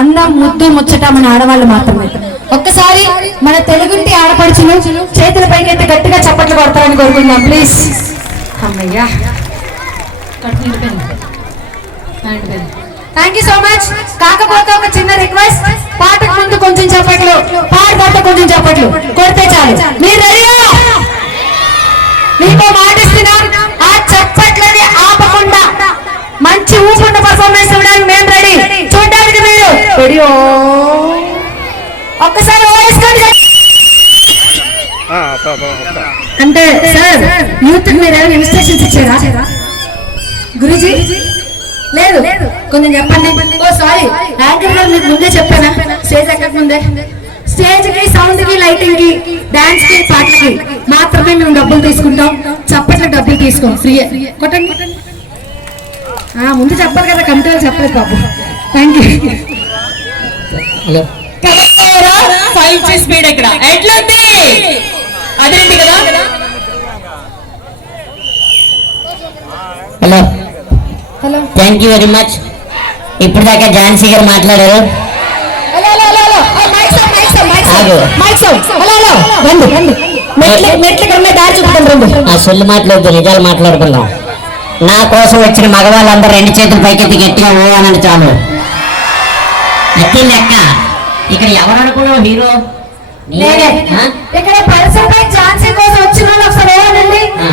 అందం ముద్దు ముచ్చట మన ఆడవాళ్ళు మాత్రమే. ఒక్కసారి మన తెలుగుంటి ఆడపడుచులు చేతుల అయితే గట్టిగా చప్పట్లు కొడతారని కోరుకుందాం. ప్లీజ్ అమ్మయ్యా. థ్యాంక్ యూ సో మచ్ కాకపోతే ఒక చిన్న రిక్వెస్ట్ మీరు ఒక్కసారి అంటే సార్ యూత్ మీరు ఏమైనా ఇన్స్ట్రక్షన్స్ ఇచ్చారా? గురుజీ? లేదు. కొంచెం చెప్పండి. ఓ సారీ. యాంకర్ గారు మీకు ముందే చెప్పానా? స్టేజ్ ఎక్కడ ముందే? స్టేజ్కి సౌండ్కి లైటింగ్కి డాన్స్కి పాటలకి మాత్రమే మేము డబ్బులు తీసుకుంటాం. చప్పట్ల డబ్బులు తీసుకోం. ఫ్రీ కొట్టండి. ముందు చెప్పాలి కదా కమిటీ చెప్పలేదు బాబు. Thank you hello. Five G speed ఇక్కడ ఎట్లుంది? అదేంటి కదా? Hello. Hello. Thank you very much ఇప్పుడు దాకా ఝాన్సీ గారు మాట్లాడారు. సొల్లు మాట్లాడద్దు. నిజాలు మాట్లాడుకుందాం. నా కోసం వచ్చిన మగవాళ్ళందరూ రెండు చేతులు పైకెత్తి గట్టిగా అనండి చాలు. అతి లెక్క. ఇక్కడ ఎవరు అనుకున్నావు హీరో? నేనే ఆ? ఇక్కడ పరిసరపై ఝాన్సీ కోసం వచ్చిన వాళ్ళు ఒకసారి ఏమనండి ఆ.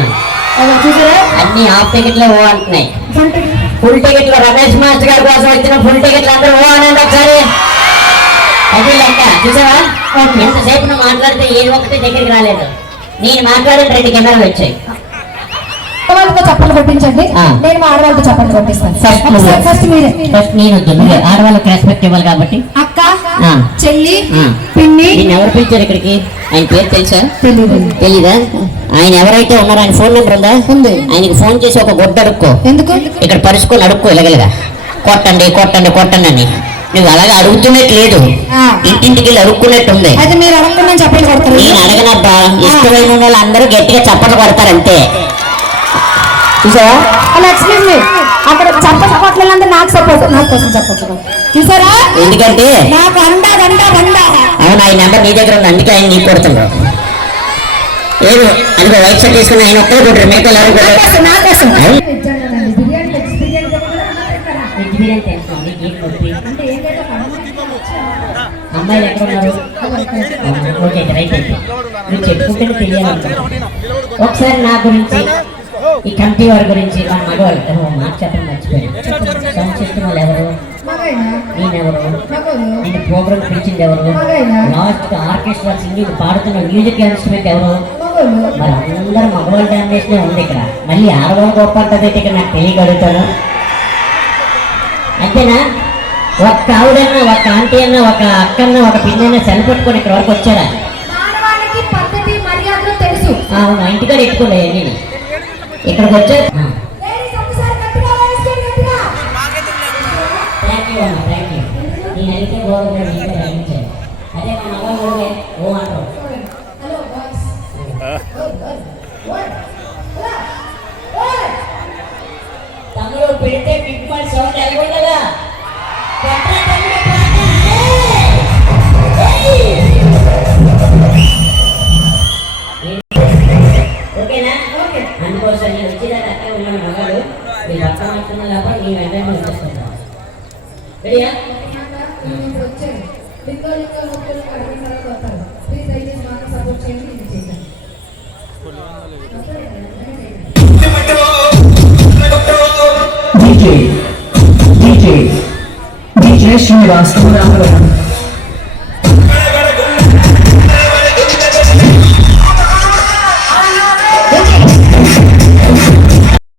అలా చూసారా? అన్ని హాఫ్ టికెట్లే ఓ అంటున్నాయి ఫుల్ టికెట్లు రమేష్ మాస్టర్ గారి కోసం వచ్చిన ఫుల్ టికెట్లు అందరూ ఓ అనండి ఒకసారి. అది లెక్క. చూసావా? ఎంతసేపు నువ్వు మాట్లాడితే ఏది ఒకటి దగ్గరికి రాలేదు. నేను మాట్లాడిన రెండు కెమెరాలు వచ్చాయి. ఆడవాళ్ళతో చప్పట్లు కొట్టించండి. నేను మా ఆడవాళ్ళతో చప్పట్లు కొట్టిస్తాను. ఫస్ట్ మీరే. నేను ఆడవాళ్ళకి రెస్పెక్ట్ ఇవ్వాలి కాబట్టి. అక్క. చెల్లి. పిన్ని. నేను ఎవరు పిలిచారు ఇక్కడికి? ఆయన పేరు తెలుసా? తెలీదా. ఆయన ఎవరైతే ఉన్నారో ఆయన ఫోన్ నెంబర్ ఉందా? ఉంది. ఆయనకి ఫోన్ చేసి ఒక గుడ్డ అడుక్కో. ఎందుకు? ఇక్కడ పరుచుకొని అడుక్కో ఇలాగలగా. కొట్టండి కొట్టండి కొట్టండి అని. నువ్వు అలాగే అడుగుతున్నట్టు లేదు. ఇంటింటికి వెళ్ళి అడుక్కున్నట్టు ఉంది. అయితే మీరు అడగకుండా చప్పట్లు కొడతారు. నేను అడగనబ్బా. ఇష్టమైన వాళ్ళు అందరూ గట్టిగా చప్పట్లు కొడతారు అంతే. చూసావా? అలా ఎక్స్క్యూజ్ మీ అక్కడ చప్పట్లు కొట్టలేదంటే నాకు సపోర్ట్ నాకు కోసం చప్పట్లు చూసారా? ఎందుకంటే? నాకు అండా దండ బండ అవును ఆయన నెంబర్ నీ దగ్గర ఉంది అందుకే ఆయన నీకు కొడుతున్నాడు ఏదో అందుకో వైట్ షర్ట్ తీసుకుని ఆయన ఒక్కడే కొట్టారు మిగతా ఎవరు నా కొట్టారు? నా కోసం. అమ్మాయిలు ఎక్కడ ఉన్నారు. ఓకే రైట్ అయితే. నువ్వు చెప్పుకుంటే తెలియాలనుకుంటున్నా ఒకసారి నా గురించి ఈ కమిటీ వారి గురించి మన మగవాళ్ళు మాట చెప్పండి మర్చిపోయాను. సిస్టమ్ వాళ్ళు ఎవరు నేనెవరు? నేను ప్రోగ్రామ్ పిలిచింది ఎవరు? లాస్ట్ ఆర్కెస్ట్రా సింగింగ్ పాడుతున్న మ్యూజిక్ ఇన్స్ట్రుమెంట్ ఎవరు? మరి అందరూ మగవాళ్ళ డామినేషన్ ఉంది ఇక్కడ. మళ్ళీ ఆడవాళ్ళ గొప్ప అంటే ఇక్కడ? నాకు తెలియగలుగుతాను. అంతేనా? ఒక్క ఆవిడన్నా ఒక ఆంటీ అన్న ఒక అక్కన్న ఒక పిన్నన్న చనిపెట్టుకొని ఇక్కడ వరకు వచ్చారా? అవును ఇంటికాడ ఎట్టుకోలే నేను ఇక్కడికి గట్టిగా థ్యాంక్ యూ అమ్మ థ్యాంక్ యూ నేను అడిగితే గౌరవం ఒకసారి నేను వచ్చేదాకా అక్కడ ఉన్నాను మగాడు మీరు భర్త మాత్రమే తప్ప నేను వెంటనే వచ్చేస్తాను రెడీయా DJ, DJ, DJ Srinivas